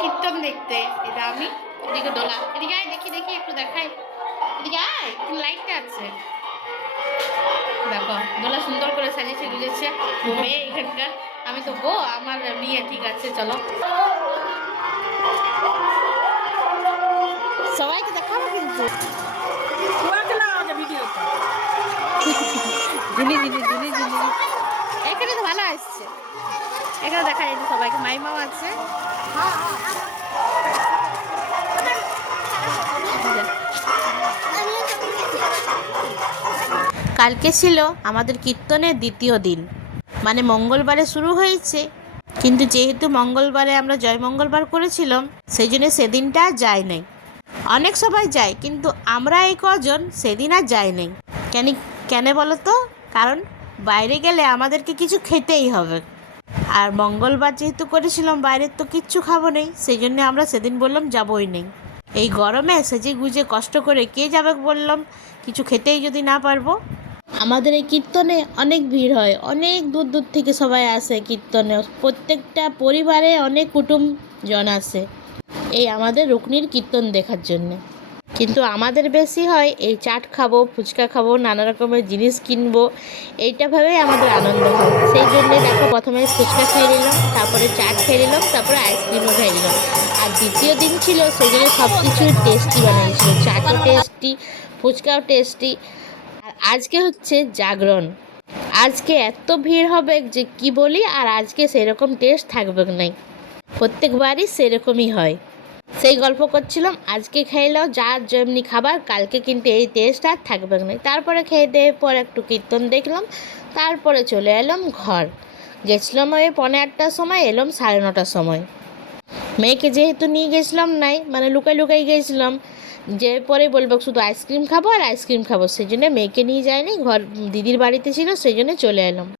কীর্তন দেখতে। এটা আমি, এদিকে দোলা। এদিকে আয়, দেখি দেখি একটু দেখাই। এদিকে আয়, লাইটটা আছে। দেখো দোলা সুন্দর করে সাজিয়েছে গুজেছে, মেয়ে এখানকার। আমি তো গো, আমার মেয়ে। ঠিক আছে চলো, সবাইকে দেখাবো কিন্তু। এখানে তো ভালো আসছে, এখানে দেখা যায় সবাইকে। মাইমাও আছে। কালকে ছিল আমাদের কীর্তনের দ্বিতীয় দিন, মানে মঙ্গলবারে শুরু হয়েছে, কিন্তু যেহেতু মঙ্গলবারে আমরা জয় মঙ্গলবার করেছিলাম, সেই জন্য সেদিনটা আর যায় নাই। অনেক সবাই যায়, কিন্তু আমরা এই কজন সেদিন আর যাই নাই। কেন কেন বলো তো? কারণ বাইরে গেলে আমাদেরকে কিছু খেতেই হবে, আর মঙ্গলবার যেহেতু করেছিলাম বাইরের তো কিচ্ছু খাবো নেই, সেই জন্য আমরা সেদিন বললাম যাবোই নেই। এই গরমে সেজে গুজে কষ্ট করে কে যাবে বললাম, কিছু খেতেই যদি না পারবো। আমাদের এই কীর্তনে অনেক ভিড় হয়, অনেক দূর দূর থেকে সবাই আসে কীর্তনে, প্রত্যেকটা পরিবারে অনেক কুটুমজন আসে এই আমাদের রুকনির কীর্তন দেখার জন্যে। কিন্তু আমাদের বেশি হয় এই চাট খাবো, ফুচকা খাবো, নানা রকমের জিনিস কিনবো, এইটা ভেবেই আমাদের আনন্দ হয়। সেই জন্যে দেখো প্রথমে ফুচকা খেয়ে নিলাম, তারপরে চাট খেয়ে নিলাম, তারপরে আইসক্রিমও খেয়ে নিলাম। আর দ্বিতীয় দিন ছিল, সেই জন্য সব কিছুই টেস্টি বানিয়েছিল, চাটও টেস্টি, ফুচকাও টেস্টি। আর আজকে হচ্ছে জাগরণ, আজকে এত ভিড় হবে যে কি বলি, আর আজকে সেরকম টেস্ট থাকবে নাই, প্রত্যেকবারই সেরকমই হয়। সেই গল্প করছিলাম, আজকে খাইলেও যার যেমনি খাবার, কালকে কিন্তু এই টেস্ট আর থাকবে না। তারপরে খেয়ে দেওয়ার পর একটু কীর্তন দেখলাম, তারপরে চলে এলাম ঘর। গেছিলাম ওই 8:45টার সময়, এলাম 9:30টার সময়। মেয়েকে যেহেতু নিয়ে গেছিলাম নাই, মানে লুকাই লুকাই গেছিলাম, যে পরে বলবো শুধু আইসক্রিম খাবো আর আইসক্রিম খাবো, সেই জন্য মেয়েকে নিয়ে যায়নি, ঘর দিদির বাড়িতে ছিল, সেই জন্য চলে এলাম।